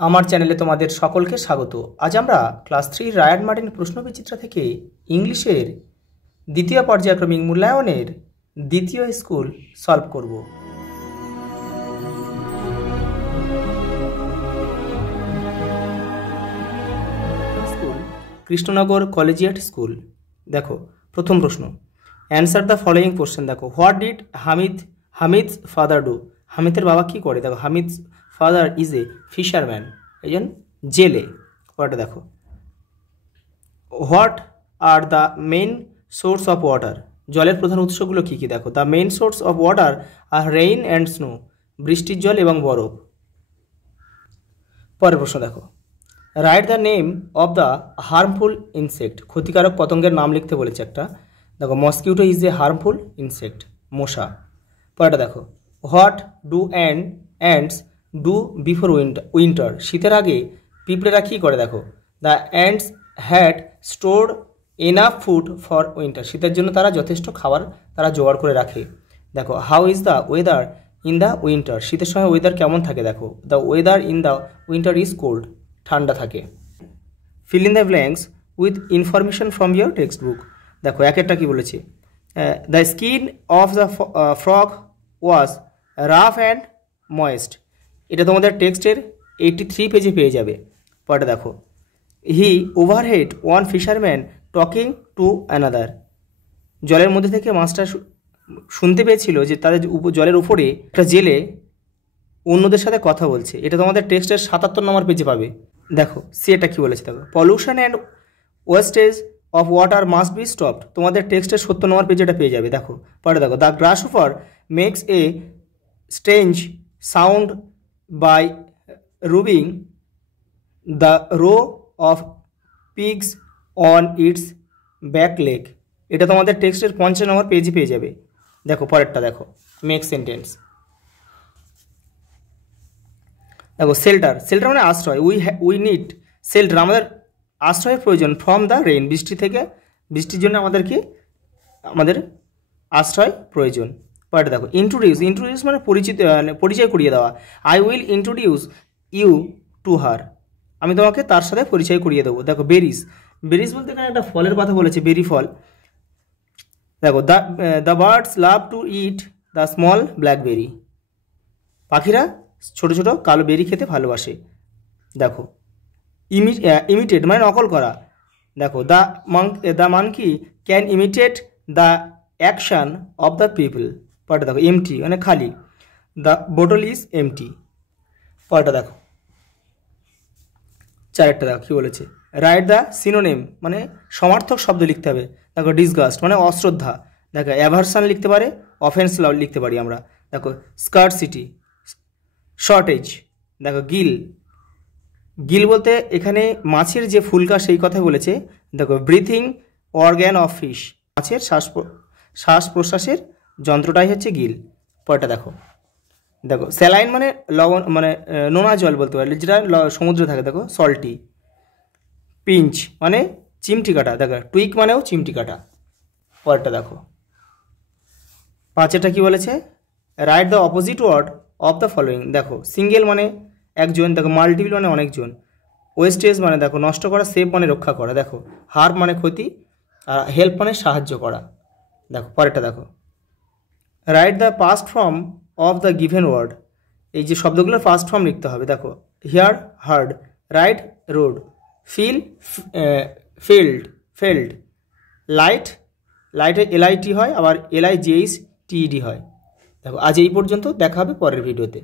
আমার চ্যানেলে তোমাদের সকলকে স্বাগত। আজ আমরা ক্লাস 3 রায়ান মার্টিন প্রশ্নবিচিত্রা থেকে ইংলিশের দ্বিতীয় পর্যায়ক্রমিক মূল্যায়নের দ্বিতীয় স্কুল সলভ করব। School Krishnanagar collegiate school. দেখো প্রথম প্রশ্ন, অ্যান্সার দ্য ফলোয়িং কোশ্চেন। দেখো, what did Hamid's father do. হামিদের বাবা কি করে? দেখো, Hamid's father is a fisherman, একজন জেলে। পরেটা দেখো, what are the main source of water. জলের প্রধান উৎসগুলো কী কী? দেখো, the main source of water are rain and snow, বৃষ্টির জল এবং বরফ। পরের প্রশ্ন দেখো, write the name of the harmful insect. ক্ষতিকারক পতঙ্গের নাম লিখতে বলেছে একটা। দেখো, mosquito is a harmful insect, মশা। পরেটা দেখো, what do ants do before winter. শীতের আগে পিঁপড়েরা কী করে? দেখো, the ants had stored enough food for winter. শীতের জন্য তারা যথেষ্ট খাবার তারা জোগাড় করে রাখে। দেখো, how is the weather in the winter. শীতের সময় ওয়েদার কেমন থাকে? দেখো, the weather in the winter is cold, ঠান্ডা থাকে। Fill in the blanks with information from your textbook. দেখো, এক একটা কী বলেছে? The skin of the frog was rough and moist. এটা তোমাদের টেক্সটের 83 পেজে পেয়ে যাবে। পরে দেখো, he overheard one fisherman talking to another. জলের মধ্যে থেকে মাছটা শুনতে পেয়েছিল যে তাদের জলের উপরে একটা জেলে অন্যদের সাথে কথা বলছে। এটা তোমাদের টেক্সটের 77 নম্বর পেজে পাবে। দেখো, সে এটা কী বলেছে? দেখো, pollution and wastage of water must be stopped. তোমাদের টেক্সটের 70 নম্বর পেজে এটা পেয়ে যাবে। দেখো, পরে দেখো, the grasshopper makes a strange sound by rubbing the row of pigs on its back leg। এটা তোমাদের টেক্সটের 50 নম্বর পেজে পেয়ে যাবে। দেখো, পরেরটা দেখো, মেক সেন্টেন্স। দেখো, শেল্টার মানে আশ্রয়। উই নিড শেল্টার, আমাদের আশ্রয়ের প্রয়োজন। ফ্রম দ্য রেইন, বৃষ্টির জন্য আমাদের আশ্রয় প্রয়োজন। পরেরটা দেখো, ইন্ট্রোডিউস মানে পরিচয় করিয়ে দেওয়া। I will introduce you to her. আমি তোমাকে তার সাথে পরিচয় করিয়ে দেবো। দেখো, বেরিজ বলতে এখানে একটা ফলের কথা বলেছে, বেরি ফল। দেখো, the birds love to it the small blackberry. পাখিরা ছোট ছোট কালো বেরি খেতে ভালোবাসে। দেখো, ইমিটেট মানে নকল করা। দেখো, the monkey can imitate the action of the people. পরেরটা দেখো, এমটি মানে খালি। The bottle is empty. পরেরটা দেখো, চারেরটা দেখো কী বলেছে? রাইট দ্য সিনোনিম মানে সমার্থক শব্দ লিখতে হবে। দেখো, ডিসগাস্ট মানে অশ্রদ্ধা। দেখো, অ্যাভারশন লিখতে পারে, অফেন্স লিখতে পারি আমরা। দেখো, স্কার্সিটি, শর্টেজ। দেখো, গিল বলতে এখানে মাছের যে ফুলকা সেই কথা বলেছে। দেখো, ব্রিথিং অর্গ্যান অফ ফিশ, মাছের শ্বাস প্রশ্বাসের যন্ত্রটাই হচ্ছে গিল। পরেরটা দেখো, স্যালাইন মানে লবণ মানে নোনা জল বলতে পারলে, যেটা সমুদ্রে থাকে। দেখো, সল্টি। পিঞ্চ মানে চিমটি কাটা। দেখো, টুইক মানেও চিমটি কাটা। পরেরটা দেখো, পাঁচেরটা কী বলেছে? Write the opposite word of the following. দেখো, সিঙ্গেল মানে একজন। দেখো, মাল্টিপল মানে অনেকজন। ওয়েস্টেজ মানে দেখো নষ্ট করা, সেভ মানে রক্ষা করা। দেখো, হার্ম মানে ক্ষতি, আর হেল্প মানে সাহায্য করা। দেখো, পরেরটা দেখো, write the past form of the given word. এই যে শব্দগুলোর ফার্স্ট ফর্ম লিখতে হবে। দেখো, hear heard, ride rode, feel felt, লাইটে LIT হয়, আবার LIGHTED হয়। দেখো, আজ এই পর্যন্ত, দেখা হবে পরের ভিডিওতে।